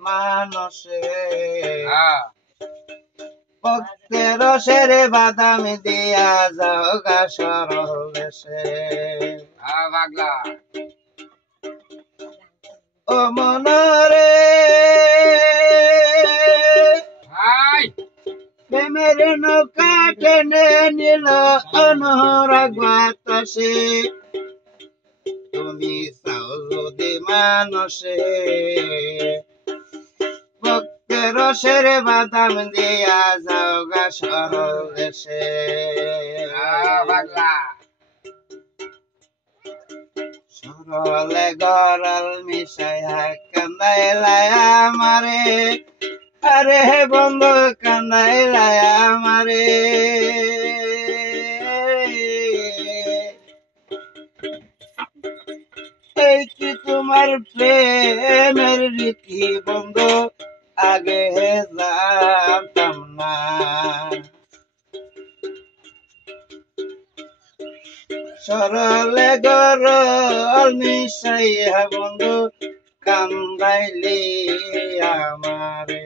মানুষে ভক্তের রসের বাদাম দিয়া যাও গা সরল দেশে ও মনরে প্রেমের নৌকা টেনে নিল অনুরাগ বাতাসে তুমি চাও যদি মানুষে ভক্তের রসের বাদাম দিয়া যাও গা সরল দেশে সরলে গরল মিশাইয়া কান্দাইলাই আমারে আরে বন্ধু কান্দাইলাই আমারে এই কি তোমার প্রেমের রীতি বন্ধু আগে জানতাম না সরলে গরল মিশাইয়া বন্ধু কান্দাইলি আমারে